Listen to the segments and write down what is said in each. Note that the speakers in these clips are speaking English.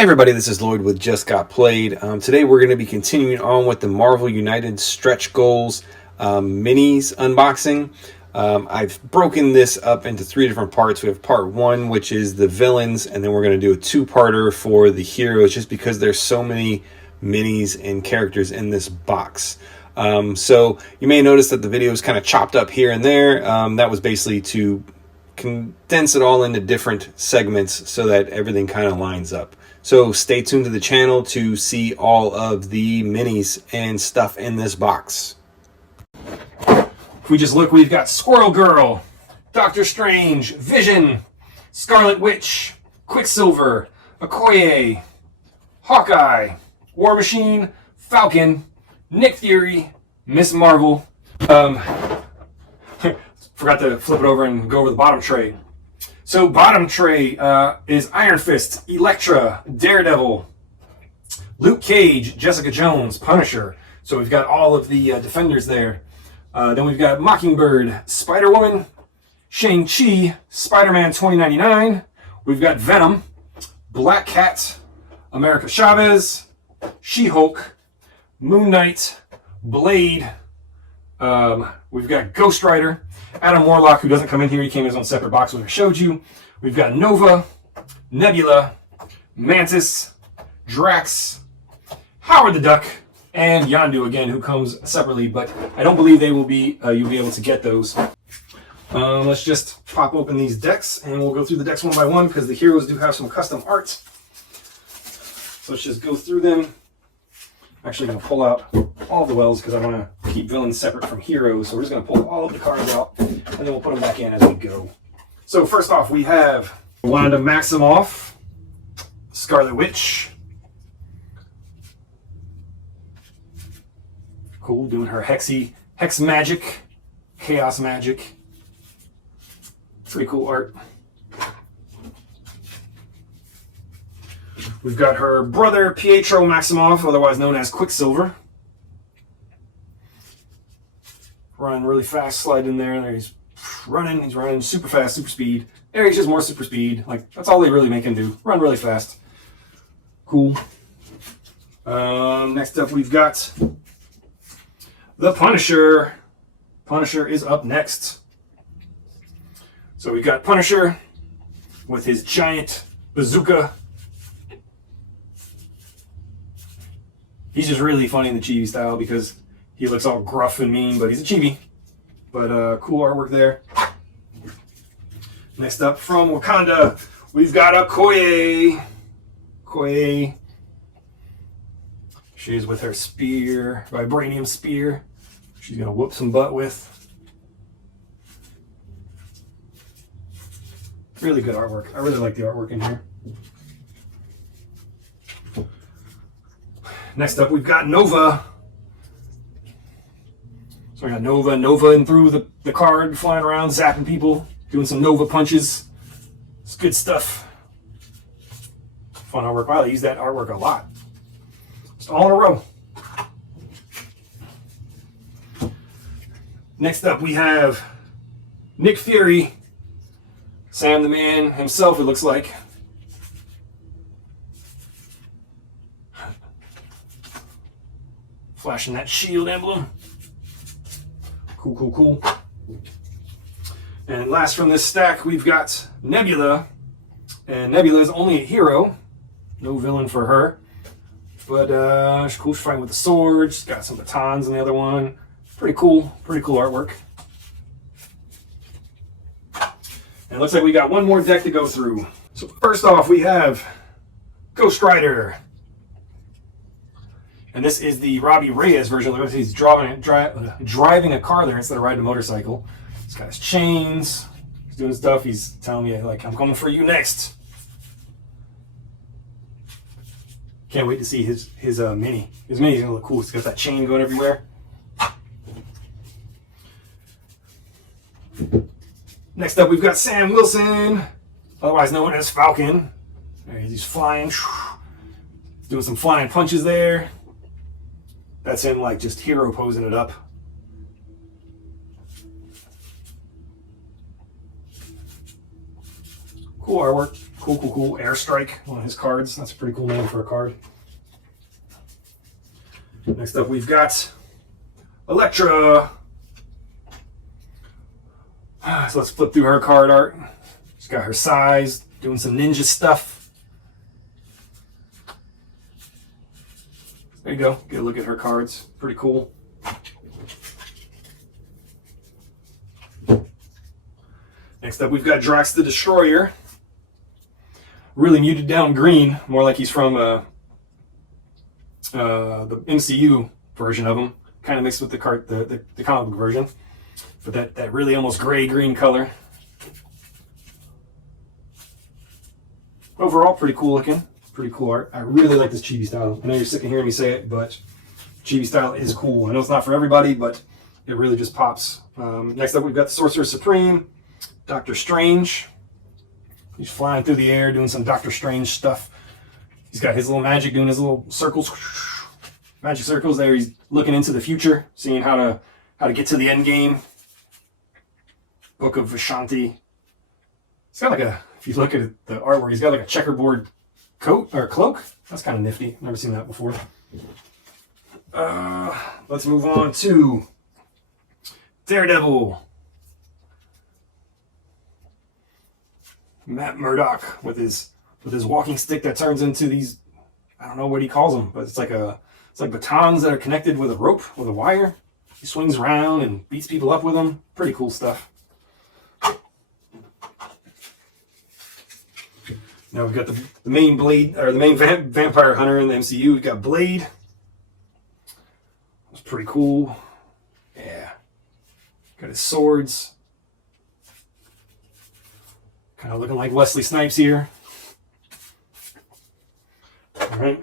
Hey everybody, this is Lloyd with Just Got Played. Today we're going to be continuing on with the Marvel United Stretch Goals minis unboxing. I've broken this up into 3 different parts. We have part 1, which is the villains, and then we're going to do a 2-parter for the heroes, just because there's so many minis and characters in this box. So you may notice that the video is kind of chopped up here and there. That was basically to condense it all into different segments so that everything kind of lines up. So stay tuned to the channel to see all of the minis and stuff in this box. If we just look, we've got Squirrel Girl, Doctor Strange, Vision, Scarlet Witch, Quicksilver, Okoye, Hawkeye, War Machine, Falcon, Nick Fury, Miss Marvel. Forgot to flip it over and go over the bottom tray. So bottom tray is Iron Fist, Elektra, Daredevil, Luke Cage, Jessica Jones, Punisher. So we've got all of the Defenders there. Then we've got Mockingbird, Spider-Woman, Shang-Chi, Spider-Man 2099. We've got Venom, Black Cat, America Chavez, She-Hulk, Moon Knight, Blade. We've got Ghost Rider, Adam Warlock, who doesn't come in here. He came in his own separate box when I showed you. We've got Nova, Nebula, Mantis, Drax, Howard the Duck, and Yondu again, who comes separately, but I don't believe they will be. You'll be able to get those. Let's just pop open these decks, and we'll go through the decks one by one because the heroes do have some custom art. So let's just go through them. I'm actually going to pull out all the wells because I want to keep villains separate from heroes. So we're just going to pull all of the cards out, and then we'll put them back in as we go. So first off, we have Wanda Maximoff, Scarlet Witch. Cool, doing her hex magic, chaos magic. Pretty cool art. We've got her brother, Pietro Maximoff, otherwise known as Quicksilver. Running really fast, slide in there. There he's running super fast, super speed. There he's just more super speed. Like, that's all they really make him do. Run really fast. Cool. Next up, we've got the Punisher. Punisher is up next. So we've got Punisher with his giant bazooka. He's just really funny in the chibi style because he looks all gruff and mean, but he's a chibi. But cool artwork there. Next up from Wakanda, we've got Okoye. Okoye. She's with her spear, vibranium spear. She's gonna whoop some butt with. Really good artwork. I really like the artwork in here. Next up, we've got Nova. So we got Nova and through the card, flying around, zapping people, doing some Nova punches. It's good stuff. Fun artwork. Wow, they use that artwork a lot. Just all in a row. Next up, we have Nick Fury. Sam the Man himself, it looks like. Flashing that shield emblem. Cool, cool, cool. And last from this stack, we've got Nebula. And Nebula is only a hero. No villain for her. But she's cool. She's fighting with the sword. She's got some batons in the other one. Pretty cool artwork. And it looks like we got one more deck to go through. So first off, we have Ghost Rider. And this is the Robbie Reyes version. Look, he's driving a car there instead of riding a motorcycle. He's got his chains. He's doing stuff. He's telling me, like, I'm coming for you next. Can't wait to see his mini. His mini's gonna look cool. He's got that chain going everywhere. Next up, we've got Sam Wilson, otherwise known as Falcon. He's flying. Doing some flying punches there. That's him, like, just hero posing it up. Cool artwork. Cool. Airstrike, one of his cards. That's a pretty cool name for a card. Next up, we've got Elektra. So let's flip through her card art. She's got her size, doing some ninja stuff. There you go. Get a look at her cards. Pretty cool. Next up, we've got Drax the Destroyer. Really muted down green, more like he's from the MCU version of him. Kind of mixed with the comic book version. But that really almost gray-green color. Overall, pretty cool looking. Pretty cool art. I really like this chibi style. I know you're sick of hearing me say it, but chibi style is cool. I know it's not for everybody, but it really just pops. Next up, we've got the Sorcerer Supreme, Doctor Strange. He's flying through the air, doing some Doctor Strange stuff. He's got his little magic, doing his little circles. Magic circles there. He's looking into the future, seeing how to get to the end game. Book of Vishanti. He's got like if you look at the artwork, he's got like a checkerboard coat or cloak. That's kind of nifty. Never seen that before. Let's move on to Daredevil. Matt Murdock with his walking stick that turns into these, I don't know what he calls them, but it's like batons that are connected with a rope, with a wire. He swings around and beats people up with them. Pretty cool stuff. Now we've got the main Blade, or the main vampire hunter in the MCU. We've got Blade. That's pretty cool. Yeah. Got his swords. Kind of looking like Wesley Snipes here. All right.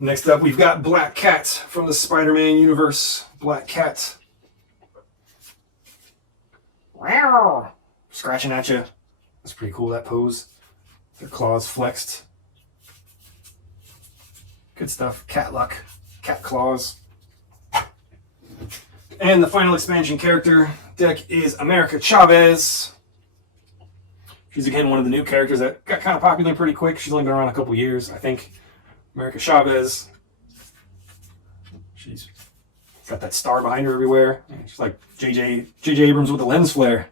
Next up, we've got Black Cat from the Spider-Man universe. Black Cat. Wow. Scratching at you. That's pretty cool, that pose. Their claws flexed. Good stuff. Cat luck. Cat claws. And the final expansion character deck is America Chavez. She's again one of the new characters that got kind of popular pretty quick. She's only been around a couple years, I think. America Chavez. She's got that star behind her everywhere. She's like J.J. Abrams with a lens flare.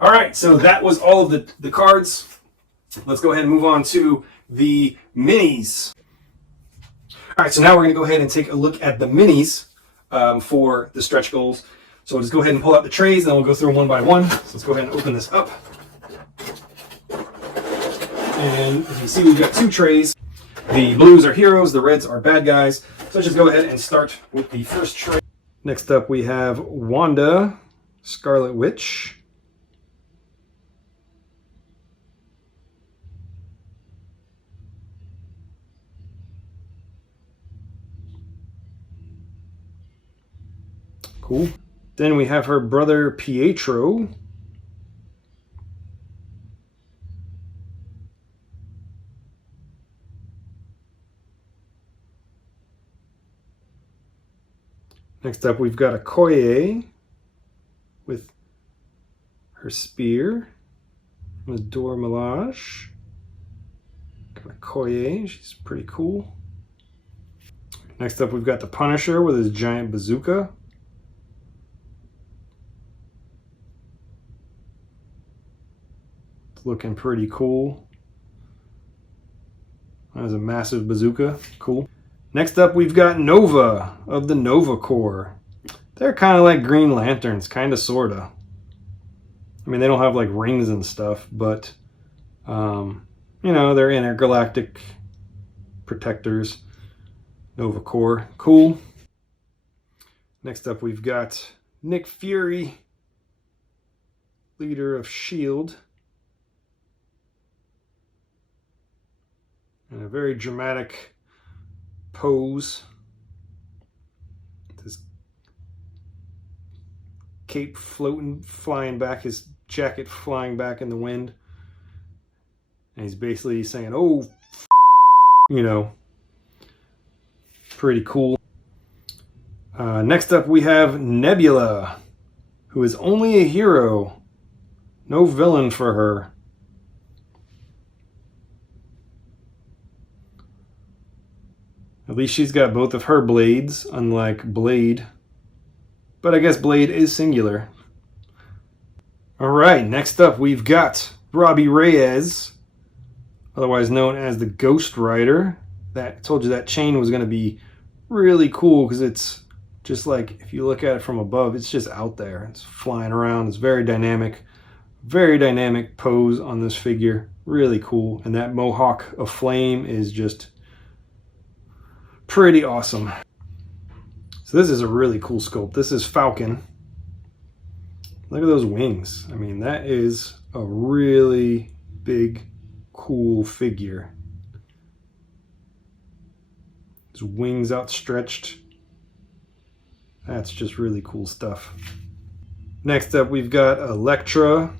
All right, so that was all of the cards. Let's go ahead and move on to the minis. All right, so now we're going to go ahead and take a look at the minis for the stretch goals. So we'll just go ahead and pull out the trays, and we'll go through them one by one. So let's go ahead and open this up. And as you see, we've got two trays. The blues are heroes, the reds are bad guys. So let's just go ahead and start with the first tray. Next up, we have Wanda, Scarlet Witch. Cool. Then we have her brother Pietro. Next up, we've got Okoye with her spear. With Dora Milaje. Got Okoye, she's pretty cool. Next up, we've got the Punisher with his giant bazooka. It's looking pretty cool. That is a massive bazooka. Cool. Next up, we've got Nova of the Nova Corps. They're kind of like Green Lanterns, kind of, sort of. I mean, they don't have like rings and stuff, but, you know, they're intergalactic protectors. Nova Corps. Cool. Next up, we've got Nick Fury, leader of S.H.I.E.L.D. And a very dramatic pose. His cape floating, flying back, his jacket flying back in the wind. And he's basically saying, oh, you know, pretty cool. Next up, we have Nebula, who is only a hero No villain for her. At least she's got both of her blades, unlike Blade. But I guess Blade is singular. Alright, next up we've got Robbie Reyes, otherwise known as the Ghost Rider. I told you that chain was going to be really cool because it's just like, if you look at it from above, it's just out there. It's flying around. It's very dynamic pose on this figure. Really cool. And that mohawk of flame is just pretty awesome. So this is a really cool sculpt. This is Falcon. Look at those wings. I mean, that is a really big, cool figure. His wings outstretched. That's just really cool stuff. Next up, we've got Elektra.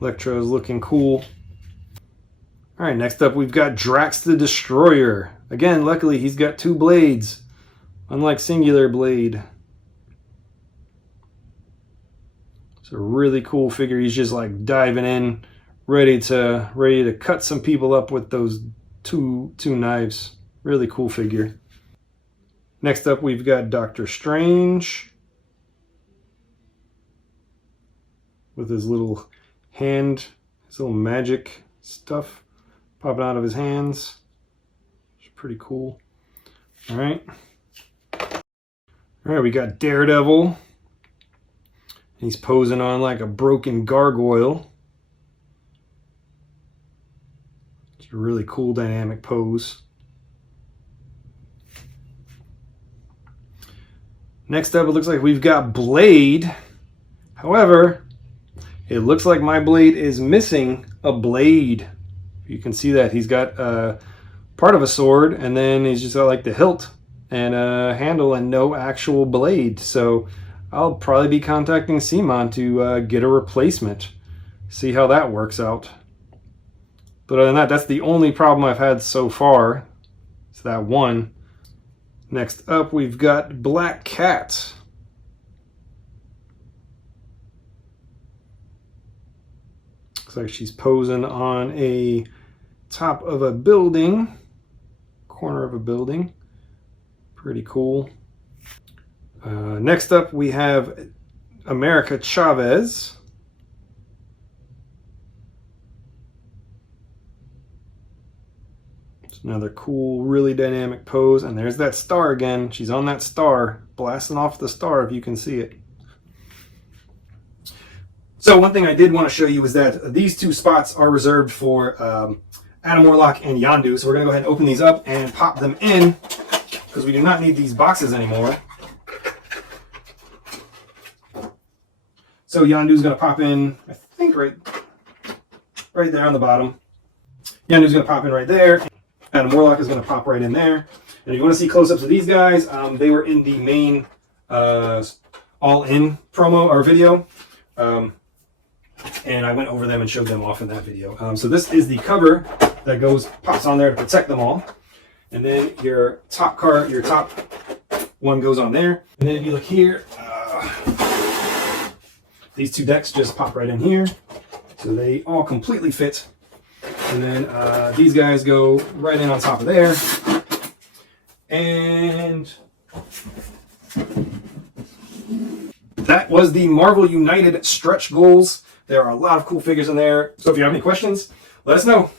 Elektra is looking cool. All right, next up we've got Drax the Destroyer. Again, luckily he's got two blades, unlike Singular Blade. It's a really cool figure. He's just like diving in, ready to cut some people up with those two knives. Really cool figure. Next up we've got Doctor Strange with his little hand, his little magic stuff popping out of his hands. It's pretty cool. All right, we got Daredevil. He's posing on like a broken gargoyle. It's a really cool dynamic pose. Next up, it looks like we've got Blade. However, it looks like my Blade is missing a blade. You can see that he's got part of a sword, and then he's just got like the hilt and a handle and no actual blade. So I'll probably be contacting CMON to get a replacement. See how that works out. But other than that, that's the only problem I've had so far. It's that one. Next up, we've got Black Cat. Looks like she's posing on a top of a building, corner of a building. Pretty cool. Next up, we have America Chavez. It's another cool, really dynamic pose. And there's that star again. She's on that star, blasting off the star if you can see it. So one thing I did want to show you is that these two spots are reserved for Adam Warlock and Yondu. So we're going to go ahead and open these up and pop them in because we do not need these boxes anymore. So Yondu's going to pop in, I think right there on the bottom. Yondu's going to pop in right there. Adam Warlock is going to pop right in there. And if you want to see close-ups of these guys, they were in the main all-in promo or video. And I went over them and showed them off in that video. So this is the cover that pops on there to protect them all. And then your top one goes on there. And then if you look here, these two decks just pop right in here. So they all completely fit. And then these guys go right in on top of there. And that was the Marvel United stretch goals. There are a lot of cool figures in there. So if you have any questions, let us know.